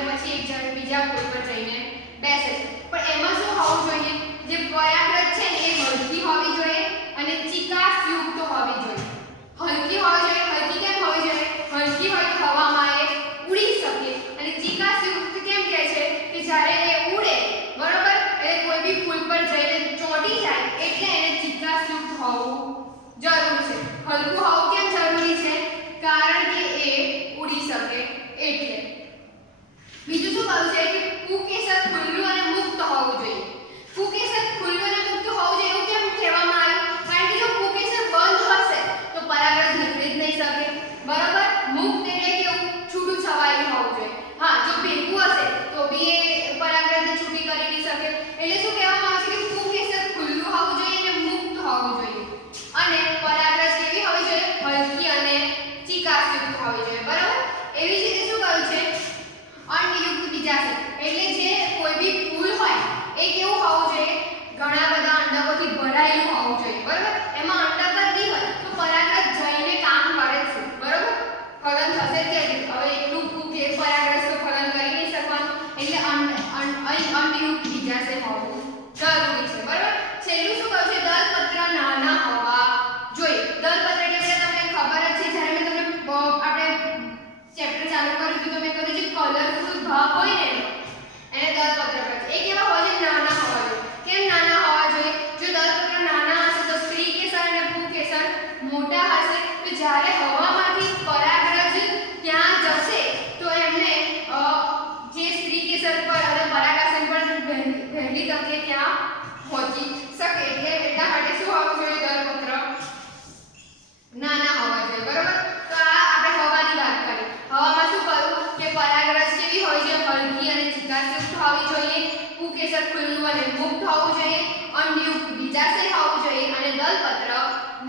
અને પછી એક જણ બીજા ફૂલ પર જઈને બેસે છે. પણ એમાં શું હોવું જોઈએ? જે પરાગરજ છે ને એ હલકી હોવી જોઈએ અને ચિકાસયુક્ત હોવી જોઈએ. હલકી હોવી જોઈએ. હલકી કેમ હોવી જોઈએ? હલકી હોય તો હવામાં એ ઉડી શકે અને ચિકાસયુક્ત કેમ કહે છે કે જ્યારે એ ઉડે બરોબર એટલે કોઈ બી ફૂલ પર જઈને ચોંટી જાય એટલે એને ચિકાસયુક્ત હોવું જરૂર છે. હલકું હોવું કેમ જરૂરી છે? કારણ કે એ ઉડી શકે એટલે. બીજું શું કહ્યું છે કે પુંકેસર ખુલ્લું અને મુક્ત હોવું જોઈએ. પુંકેસર ખુલ્લું અને મુક્ત હોવું જોઈએ એવું કેમ કહેવામાં આવ્યું? કારણ કે જો પુંકેસર બંધ હશે તો પરાગરજ નીકળી જ નહીં શકે બરાબર. મુક્ત એટલે કેવું? છૂટું છવાયેલું હોવું જોઈએ. હા, જો ભેગું હશે તો બી એ પરાગરજને છૂટી કરી નહીં શકે. એટલે શું કહેવામાં આવે છે કે પુંકેસર ખુલ્લું હોવું જોઈએ અને મુક્ત હોવું જોઈએ અને પરાગરજ કેવી હોવી જોઈએ? હલકી અને ચિકાસયુક્ત હોવી જોઈએ બરાબર. એવી જ રીતે શું કહ્યું છે? અંડયુક્ત બીજાશય એટલે જે કોઈ બી ફૂલ હોય એ કેવું હોવું જોઈએ? ઘણા બધા અંડકોથી ભરાયેલું હોવું જોઈએ બરાબર. એમાં અંડક જ નહીં હોય તો પરાગરજ જઈને કામ કરે છે બરાબર. ફલન થશે કે હવે એટલું કે પરાગરજ તો ફલન કરી નહીં શકવાનું એટલે અંડયુક્ત બીજાશય હોવું જરૂરી છે બરાબર. છેલ્લું શું કહ્યું છે? દલપત્ર નાના હોવા જોઈએ. દલપત્ર એટલે તમને ખબર જ છે જ્યારે મેં તમને આપણે ચેપ્ટર ચાલુ કર્યું હતું તો મેં કહ્યું જે કલરફુલ ભાગ હોય ને એને દલપત્ર કહે છે. એ કેવા હોય છે? નાના હોવા જોઈએ. કેમ નાના હોવા જોઈએ? જો દલપત્ર નાના હશે તો સ્ત્રીકેસર અને પુંકેસર મોટા હશે તો જ્યારે હવામાંથી પરાગરજ ત્યાં જશે તો એમને જે સ્ત્રીકેસર પર અને પરાગાસન પર વહેલી તકે ત્યાં પહોંચી શકે. એટલે એટલા માટે શું હોવું જોઈએ? દલપત્ર નાના હોવા જોઈએ બરાબર. તો આ આપણે હવાની વાત કરી. હવામાં શું કહ્યું કે પરાગરજ કેવી હોય છે? હલકી અને ચિકાસયુક્ત હોવી જોઈએ. પુંકેસર ખુલ્લું અને મુક્ત હોવું જોઈએ. અંડયુક્ત બીજાશય હોવું જોઈએ અને દલપત્ર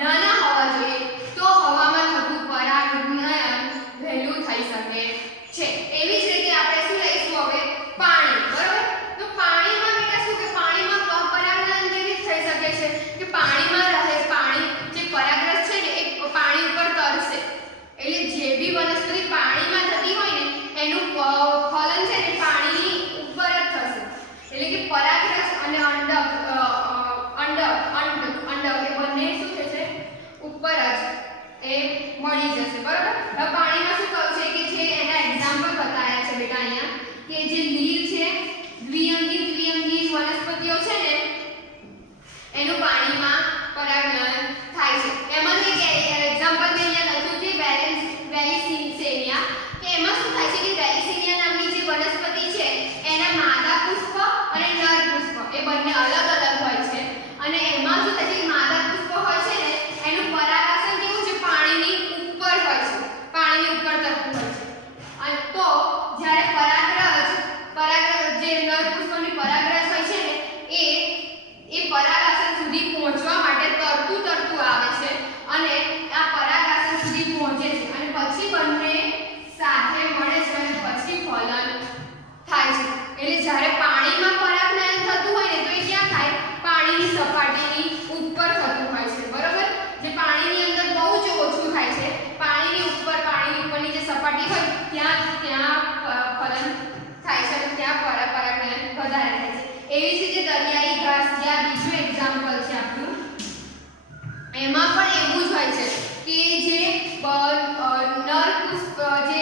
નાના હોવા જોઈએ. તો હવામાં થતું પરાગનયન વહેલું થઈ શકે છે. એવી જ રીતે આપણે શું લઈશું હવે? પાણી બરાબર. તો પાણીમાં બેટા શું કે પાણીમાં પરાગનયન કેવી રીતે થઈ શકે છે કે પાણીમાં રહે પાણી જે પરાગરજ છે ને એ પાણી ઉપર તરશે એટલે જે બી વનસ્પતિ પાણીમાં થતી હોય ને એનું ફલન છે ને પાણીની ઉપર જ થશે. એટલે કે પરાગરજ અને અંડક એ બંને શું થશે? ઉપર જ એ મળી જશે બરાબર. હવે પાણીમાં શું કહ્યું છે કે જે એના એક્ઝામ્પલ બતાયા છે બેટા અહીંયા કે જે લીલ છે દ્વિઅંગી વનસ્પતિઓ છે ને એનું પાણીમાં પરાગનયન થાય છે. એમાં એક એક્ઝામ્પલ મેં અહીંયા લખ્યું છે વેલિસિનિયા કે એમાં શું થાય છે કે વેલિસિનિયા નામની જે વનસ્પતિ છે એના માદા પુષ્પ અને નર પુષ્પ એ બંને અલગ અલગ હોય છે અને એમાં શું થાય છે કે માદા પુષ્પ હોય છે ને એનું પરાગાસન કેવું છે? પાણીની ઉપર હોય છે. પાણીની ઉપર તરતું હોય છે. અને તો જ્યારે પરાગરજ જે નર પુષ્પની પરાગરજ હોય છે ને એ પરાગાસન સુધી પહોંચવા માટે તરતું આવે છે અને આ પરાગાસન સુધી પહોંચે છે અને પછી બંને સાથે મળે છે અને પછી ફલન થાય છે. એટલે જ્યારે પાણીમાં પરાગનયન થતું હોય ને તો એ ક્યાં થાય? પાણીની સપાટીની ઉપર થતું હોય છે બરોબર. જે પાણીની અંદર બહુ જ ઓછું થાય છે. પાણીની ઉપરની જે સપાટી હોય ત્યાં ફલન થાય છે અને ત્યાં પરાગનયન વધારે થાય છે. એવી જ રીતે દરિયાઈ ઘાસ જ્યાં બીજું એક્ઝામ્પલ છે આપણું એમાં પણ એવું જ હોય છે કે જે નર પુષ્પ જે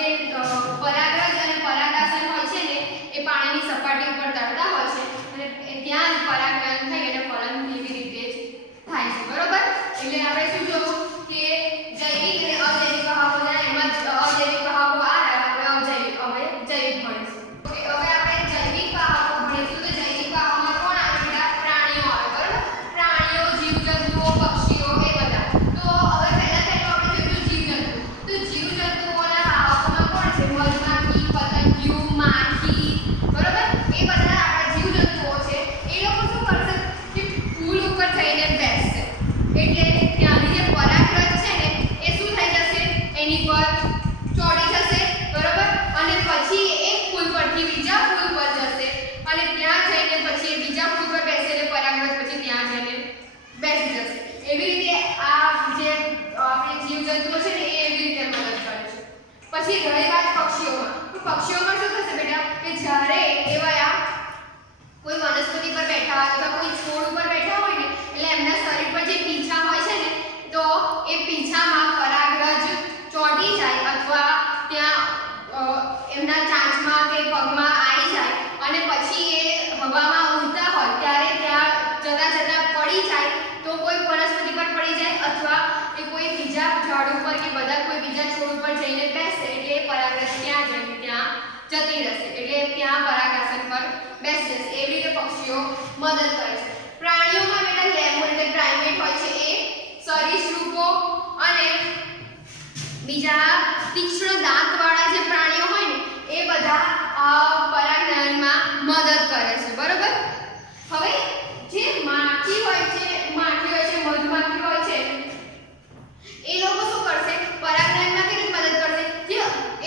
પરાગરજ અને પરાગાસન હોય છે ને એ પાણીની સપાટી ઉપર તરતા હોય છે અને ત્યાં પરાગનયન થઈ અને ફલન એવી રીતે જ થાય છે બરોબર. એટલે આપણે શું જોયું કે જૈવિક અને અજૈવિક વાહકો એમાં અજૈવિક વાહકો આ રહ્યા અજૈવિક હવે જૈવિક ભણીશું. ઓકે, હવે આપણે જૈવિક વાહકો ભણીશું તો જૈવિક વાહકોમાં કોણ આવે? પ્રાણીઓ આવે બરોબર. પ્રાણીઓ, જીવજંતુઓ, પક્ષીઓ એ બધા. તો હવે પહેલા આપણે જોઈશું જીવજંતુ. તો જીવજંતુઓના વાહકોમાં કોણ છે? મધમાખી, પતંગિયું, માખી બરોબર. એ બધા આપણા જીવજંતુઓ છે. એ લોકો શું કરશે કે ફૂલ ઉપર જઈને બેસશે એટલે ત્યાંની જે પરાગરજ છે ને એ શું થઈ જશે? એની પર ચોડી જશે બરોબર. અને પછી એક ફૂલ પરથી બીજા ફૂલ પર જશે અને ત્યાં જઈને પછી બીજા ફૂલ પર બેસે એટલે પરાગરજ પછી ત્યાં જઈને બેસી જશે. એવી રીતે આ જે આપણે જીવજંતુઓ છે ને એ એવી રીતે મદદ કરે છે. પછી રહી વાત પક્ષીઓમાં. તો પક્ષીઓમાં શું થશે બેટા કે જતી રહેશે, એટલે ત્યાં પરાગાસન પર બેસી જશે. એવી રીતે પક્ષીઓ મદદ કરે છે. પ્રાણીઓમાં બેટા લેમુર એટલે પ્રાઇમેટ હોય છે, એ સરીસૃપો અને બીજા તીક્ષ્ણ દાંતવાળા જે પ્રાણીઓ હોય ને એ બધા પરાગનયનમાં મદદ કરે છે. બરોબર. હવે જે માખી હોય છે, મધમાખી હોય છે, એ લોકો શું કરશે? પરાગનયનમાં કેવી રીતે મદદ કરશે? જે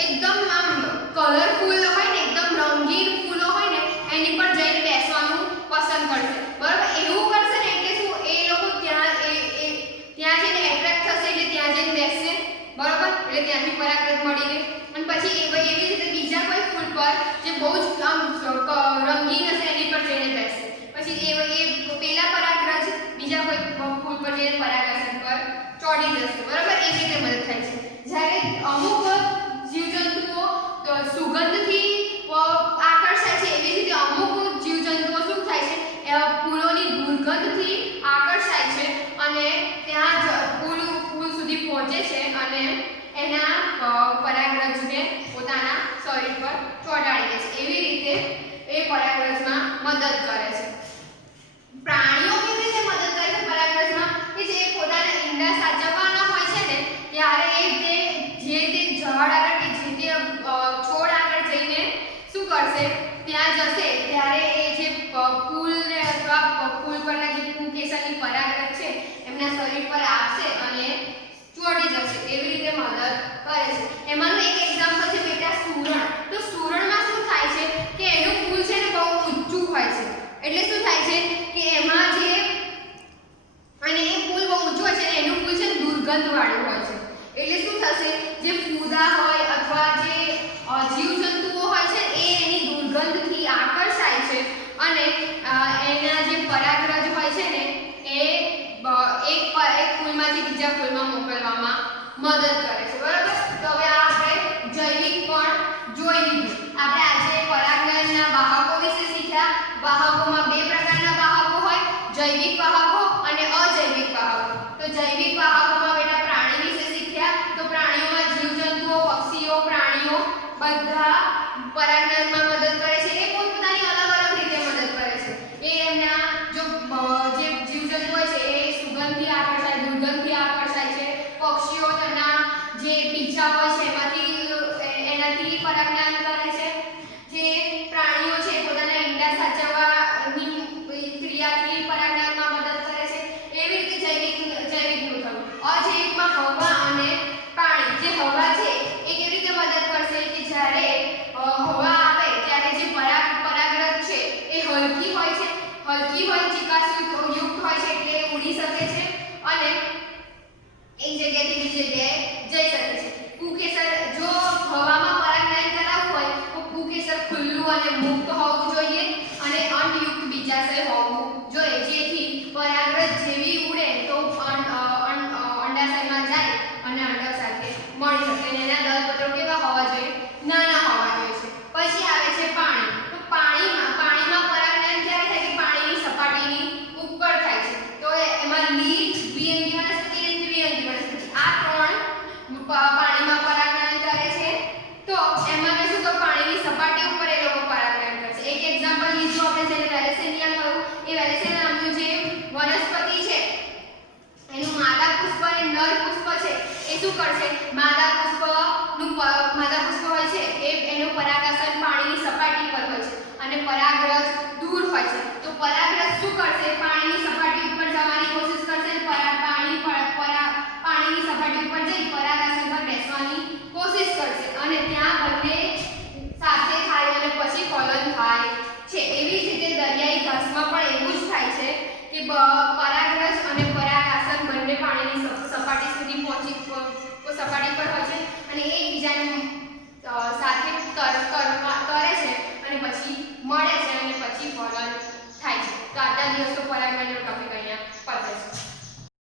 એકદમ આમ કલરફુલ હોય ને, એકદમ રંગીન ફૂલો હોય ને એની પર જઈને બેસવાનું પસંદ કરશે. બરોબર. એવું કરશે ને એટલે શું? એ લોકો ત્યાં જઈને એટ્રેક્ટ થશે, એટલે ત્યાં જઈને બેસશે. બરોબર. એટલે ત્યાંથી પરાગરજ મળી ગઈ. અને પછી એવી રીતે બીજા કોઈ ફૂલ પર જે બહુ જ રંગીન હશે એની પર જઈને બેસશે. પછી એ પેલા પરાગરજ બીજા કોઈ ફૂલ પર જઈને પરાગાસન પર ચોડી જશે. બરોબર. એવી રીતે મદદ થાય છે. જ્યારે અમુક જીવજંતુઓ સુગંધથી આકર્ષાય છે, એવી રીતે અમુક જીવજંતુઓ શું થાય છે? ફૂલોની દુર્ગંધથી આકર્ષાય છે અને ત્યાં ફૂલ સુધી પહોંચે છે અને એના પરાગરજને પોતાના શરીર પર ચોંટાડી દે છે. એવી રીતે એ પરાગરજમાં મદદ કરે છે. પ્રાણીઓ કેવી રીતે મદદ કરે છે પરાગરજમાં? કે જે પોતાના ઈંડા સાચવવાના હોય છે ને ત્યારે જે ઝાડ આગળ કે જે છોડ આગળ જઈને શું કરશે? ત્યાં જશે ત્યારે એ જે ફૂલને અથવા ફૂલ પરના જે પુંકેસરની પરાગરજ છે એમના શરીર પર આવશે અને ચોંટી જશે. એવી રીતે મદદ કરે છે. એમાંનું એક એક્ઝામ્પલ છે બેટા સુરણ. તો સુરણમાં શું થાય છે કે એનું ફૂલ છે ને બહુ ઊંચું હોય છે. એટલે શું થાય છે કે એમાં જે અને એ ફૂલ બહુ ઊંચું હોય છે અને એનું ફૂલ છે દુર્ગંધવાળું હોય છે. એટલે શું થશે? જે ફૂદા હોય અથવા જે જીવજંતુઓ હોય છે એ એની દુર્ગંધથી આકર્ષાય છે અને એના જે પરાગરજ હોય છે ને એ એક ફૂલમાંથી બીજા ફૂલમાં મોકલવામાં મદદ કરે છે. બરાબર. તો હવે આ આપણે જૈવિક પણ જોઈ લીધું. આપણે આજે પરાગનયનના વાહકો વિશે શીખ્યા. વાહકોમાં બે પ્રકારના વાહકો હોય, જૈવિક વાહકો અને અજૈવિક વાહકો. તો જૈવિક વાહકોમાં બેટા પ્રાણી વિશે શીખ્યા. તો પ્રાણીઓમાં જીવજંતુઓ, પક્ષીઓ, પ્રાણીઓ બધા પરાગનયનમાં મદદ કરે છે. એ પોતપોતાની અલગ અલગ રીતે મદદ કરે છે. એ એમના જે જીવજંતુ હોય છે એ સુગંધથી આકર્ષાય, દુર્ગંધથી આકર્ષાય છે. પક્ષીઓ તેમના જે પીંછા હોય છે એનાથી પરાગનયન કરે છે. જે પ્રાણીઓ છે પોતાના ઈંડા સાચવવાની ક્રિયાથી પરાગનયનમાં મદદ કરે છે. એવી રીતે જૈવિકનું થયું. અજૈવિકમાં હવા અને પાણી. જે હવા છે એ કેવી રીતે મદદ કરશે? કે જ્યારે હવા આવે ત્યારે જે પરાગરજ છે એ હલકી હોય છે, ચિકાસયુક્ત હોય છે એટલે ઉડી શકે છે અને એક જગ્યાએથી બીજી જગ્યાએ જઈ શકે છે. પુંકેસર, જો હવામાં પરાગનયન કરાવવું હોય તો પુંકેસર ખુલ્લું અને મુક્ત હોવું જોઈએ અને અંડયુક્ત બીજાશય હોવું જોઈએ, જેથી પરાગરજ જેવી ઉડે તો અંડાશયમાં જાય અને અંડક સાથે મળી શકે. અને એના દળપત્રો કેવા હોવા જોઈએ? નાના હોવા જોઈએ છે. પછી આવે છે પાણી. તો પાણીમાં પરાગનયન ક્યારે થાય? કે પાણીની સપાટીની ઉપર થાય છે. તો એમાં લીલ, દ્વિઅંગી વનસ્પતિ અને દ્વિઅંગી વનસ્પતિ આ ત્રણ પાણીમાં પરાગનયન કરે છે. તો એમાં મેં શું કહ્યું? પાણીની સપાટી ઉપર એ લોકો પરાગનયન કરે છે. એક એક્ઝામ્પલ લીધું આપણે જેને વેલેસેનિયા કહ્યું. એ વેલેસેનિયા નામનું જે વનસ્પતિ છે એનું માદા પુષ્પ અને નર પુષ્પ છે એ શું કરશે? માદા